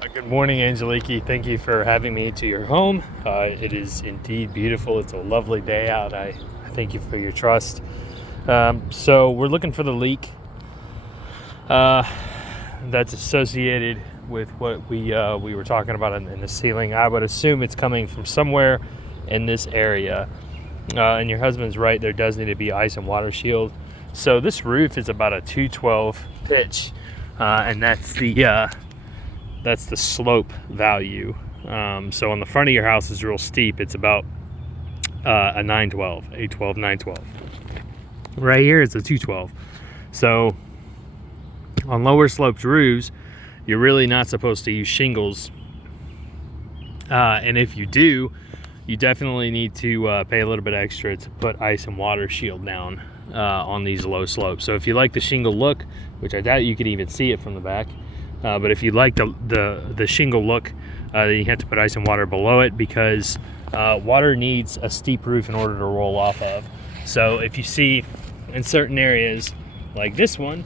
Good morning, Angeliki. Thank you for having me to your home. It is indeed beautiful. It's a lovely day out. I thank you for your trust. So we're looking for the leak that's associated with what we were talking about in the ceiling. I would assume it's coming from somewhere in this area. And your husband's right. There does need to be ice and water shield. So this roof is about a 212 pitch, and that's the slope value. So on the front of your house is real steep. It's about a 912, 812, 912. Right here it's a 212. So on lower sloped roofs, you're really not supposed to use shingles. And if you do, you definitely need to pay a little bit extra to put ice and water shield down on these low slopes. So if you like the shingle look, which I doubt you could even see it from the back, but if you like the shingle look, then you have to put ice and water below it, because water needs a steep roof in order to roll off of. So if you see in certain areas like this one,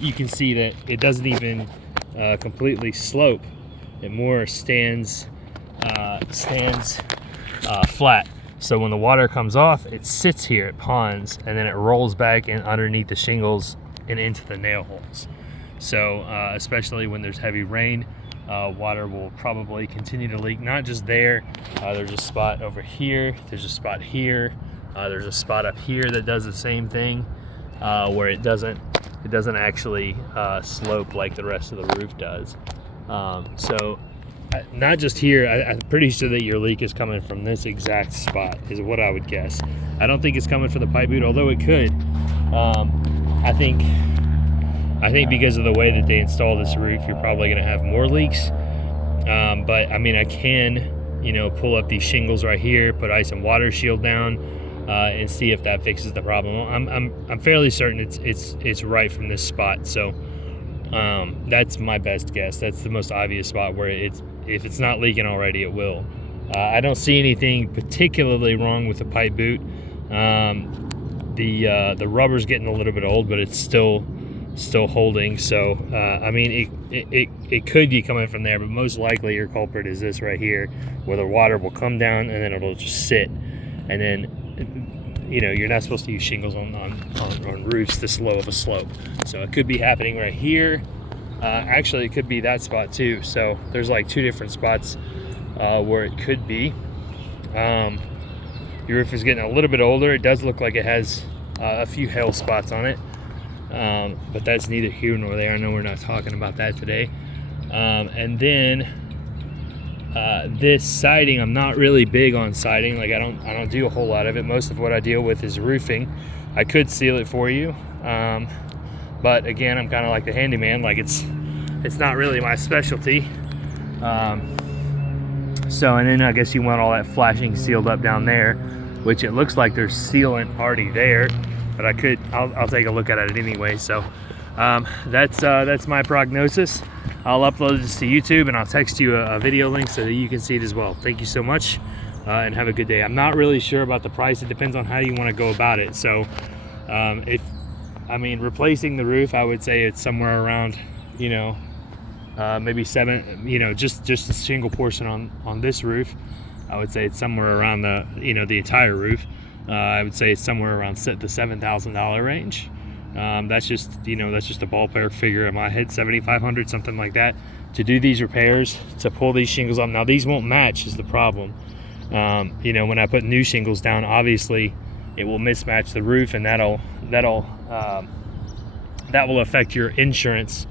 you can see that it doesn't even completely slope. It more stands flat. So when the water comes off, it sits here, it ponds, and then it rolls back in underneath the shingles and into the nail holes. So especially when there's heavy rain, water will probably continue to leak. Not just there, there's a spot over here, there's a spot here, there's a spot up here that does the same thing, where it doesn't actually slope like the rest of the roof does. So not just here, I'm pretty sure that your leak is coming from this exact spot, is what I would guess. I don't think it's coming from the pipe boot, although it could. I think because of the way that they install this roof, you're probably going to have more leaks. But I mean, I can, pull up these shingles right here, put ice and water shield down, and see if that fixes the problem. I'm fairly certain it's right from this spot. So that's my best guess. That's the most obvious spot where if it's not leaking already, it will. I don't see anything particularly wrong with the pipe boot. The rubber's getting a little bit old, but it's still holding. So I mean, it could be coming from there, but most likely your culprit is this right here, where the water will come down and then it'll just sit, and then you're not supposed to use shingles on roofs this low of a slope. So it could be happening right here. Actually, it could be that spot too. So there's like two different spots where it could be. Your roof is getting a little bit older. It does look like it has a few hail spots on it. But that's neither here nor there. I know we're not talking about that today. And then this siding, I'm not really big on siding. Like I don't do a whole lot of it. Most of what I deal with is roofing. I could seal it for you, but again, I'm kind of like the handyman. Like it's not really my specialty. So, and then I guess you want all that flashing sealed up down there, which it looks like there's sealant already there. But I'll take a look at it anyway. So that's my prognosis. I'll upload this to YouTube, and I'll text you a video link so that you can see it as well. Thank you so much, and have a good day. I'm not really sure about the price. It depends on how you want to go about it. So replacing the roof, I would say it's somewhere around, maybe $7, just a single portion on this roof. I would say it's somewhere around the entire roof. I would say it's somewhere around the $7,000 range. That's just a ballpark figure in my head, $7,500, something like that, to do these repairs, to pull these shingles off. Now these won't match is the problem. When I put new shingles down, obviously it will mismatch the roof, and that will affect your insurance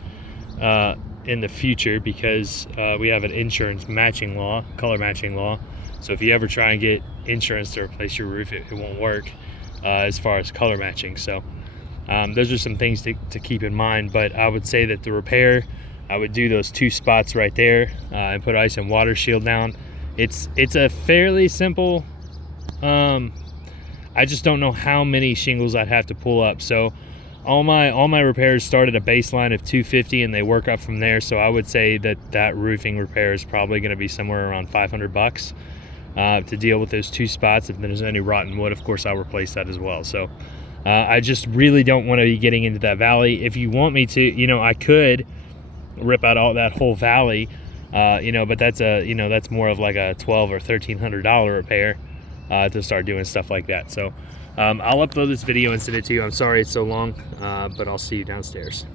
in the future, because we have an insurance matching law, color matching law. So if you ever try and get insurance to replace your roof, it won't work as far as color matching. So those are some things to keep in mind. But I would say that the repair, I would do those two spots right there and put ice and water shield down. It's a fairly simple, I just don't know how many shingles I'd have to pull up. So all my repairs start at a baseline of $250, and they work up from there. So I would say that roofing repair is probably going to be somewhere around $500 to deal with those two spots. If there's any rotten wood, of course, I'll replace that as well. So I just really don't want to be getting into that valley. If you want me to, I could rip out all that whole valley, you know, but that's that's more of like a $1,200 or $1,300 repair to start doing stuff like that. So I'll upload this video and send it to you. I'm sorry it's so long, but I'll see you downstairs.